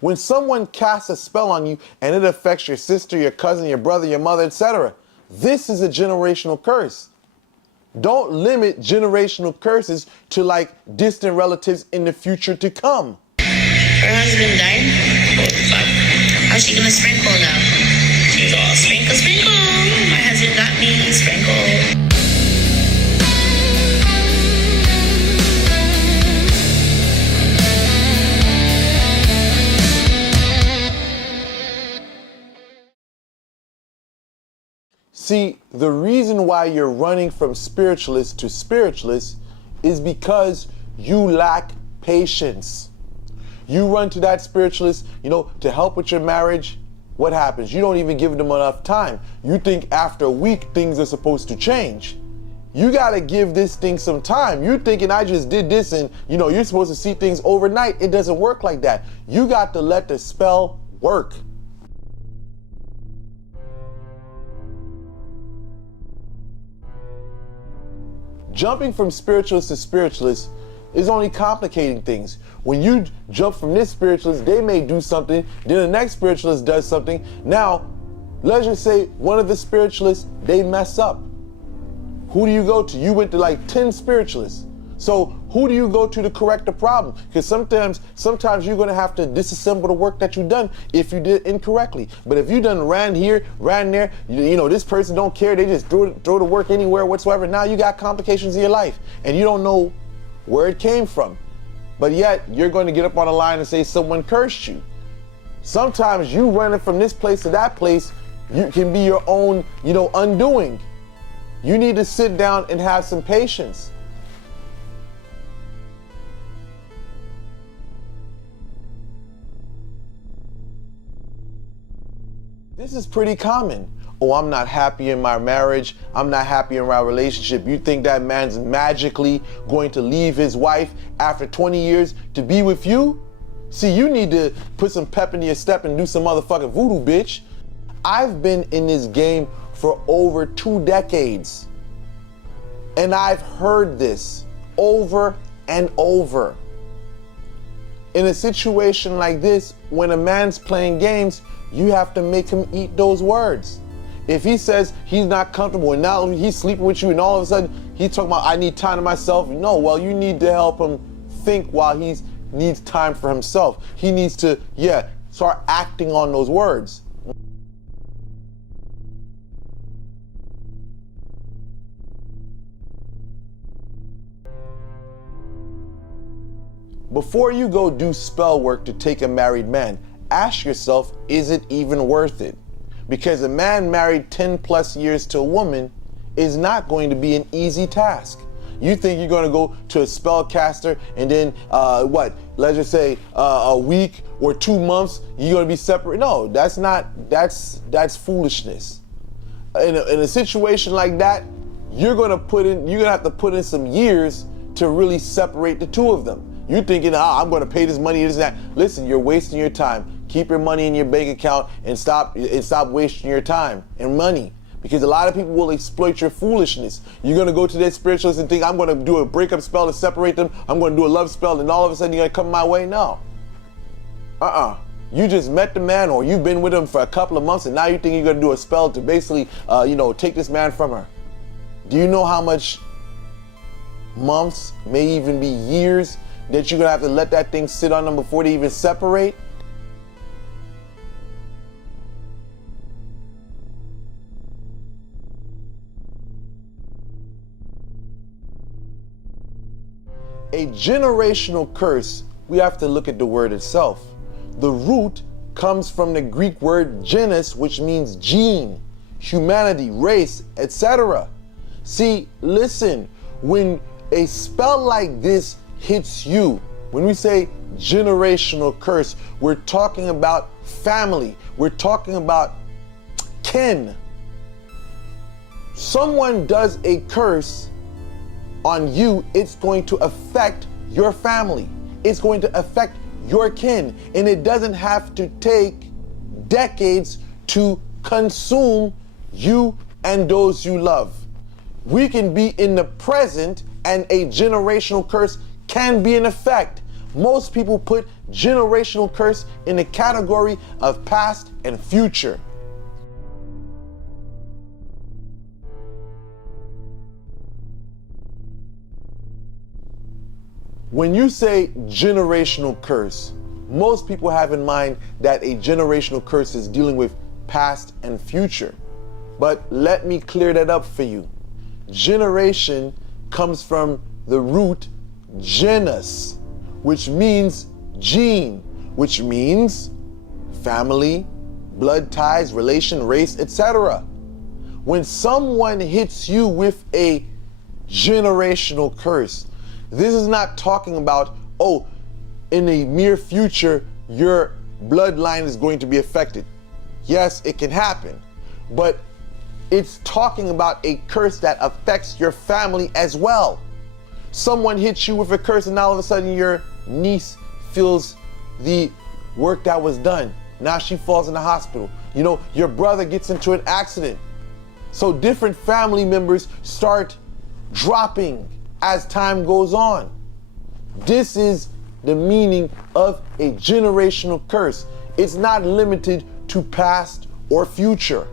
When someone casts a spell on you and it affects your sister, your cousin, your brother, your mother, etc., this is a generational curse. Don't limit generational curses to like distant relatives in the future to come. Her husband died? What the fuck? How's she gonna sprinkle now? She's all sprinkle, sprinkle. My husband got me, sprinkle. See, the reason why you're running from spiritualist to spiritualist is because you lack patience. You run to that spiritualist, to help with your marriage. What happens? You don't even give them enough time. You think after a week things are supposed to change. You gotta give this thing some time. You're thinking I just did this and you're supposed to see things overnight. It doesn't work like that. You got to let the spell work. Jumping from spiritualist to spiritualist is only complicating things. When you jump from this spiritualist, they may do something, then the next spiritualist does something. Now, let's just say one of the spiritualists, they mess up. Who do you go to? You went to like 10 spiritualists. So who do you go to correct the problem? Because sometimes you're gonna have to disassemble the work that you've done if you did incorrectly. But if you done ran here, ran there, this person don't care, they just throw the work anywhere whatsoever. Now you got complications in your life and you don't know where it came from. But yet you're going to get up on a line and say someone cursed you. Sometimes you running from this place to that place, you can be your own, undoing. You need to sit down and have some patience. This is pretty common. Oh, I'm not happy in my marriage. I'm not happy in my relationship. You think that man's magically going to leave his wife after 20 years to be with you? See, you need to put some pep in your step and do some motherfucking voodoo, bitch. I've been in this game for over 2 decades. And I've heard this over and over. In a situation like this, when a man's playing games, you have to make him eat those words. If he says he's not comfortable and now he's sleeping with you and all of a sudden he's talking about I need time to myself, you need to help him think while he needs time for himself. He needs to, start acting on those words. Before you go do spell work to take a married man, ask yourself, is it even worth it? Because a man married 10 plus years to a woman is not going to be an easy task. You think you're going to go to a spellcaster and then let's just say a week or 2 months, you're going to be separate. No, that's foolishness. In a situation like that, you're going to have to put in some years to really separate the two of them. You're thinking, I'm going to pay this money, this and that. Listen, you're wasting your time. Keep your money in your bank account and stop wasting your time and money. Because a lot of people will exploit your foolishness. You're going to go to that spiritualist and think, I'm going to do a breakup spell to separate them. I'm going to do a love spell, and all of a sudden you're going to come my way? No. You just met the man, or you've been with him for a couple of months, and now you think you're going to do a spell to basically, take this man from her. Do you know how much months, may even be years, that you're gonna have to let that thing sit on them before they even separate? A generational curse, we have to look at the word itself. The root comes from the Greek word genus, which means gene, humanity, race, etc. See, listen, when a spell like this hits you, when we say generational curse, we're talking about family, we're talking about kin. Someone does a curse on you, it's going to affect your family, it's going to affect your kin, and it doesn't have to take decades to consume you and those you love. We can be in the present and a generational curse can be in effect. Most people put generational curse in the category of past and future. When you say generational curse, most people have in mind that a generational curse is dealing with past and future. But let me clear that up for you. Generation comes from the root genus, which means gene, which means family, blood ties, relation, race, etc. When someone hits you with a generational curse, this is not talking about, oh, in the near future, your bloodline is going to be affected. Yes, it can happen, but it's talking about a curse that affects your family as well. Someone hits you with a curse and all of a sudden your niece feels the work that was done. Now she falls in the hospital. You know, your brother gets into an accident. So different family members start dropping as time goes on. This is the meaning of a generational curse. It's not limited to past or future.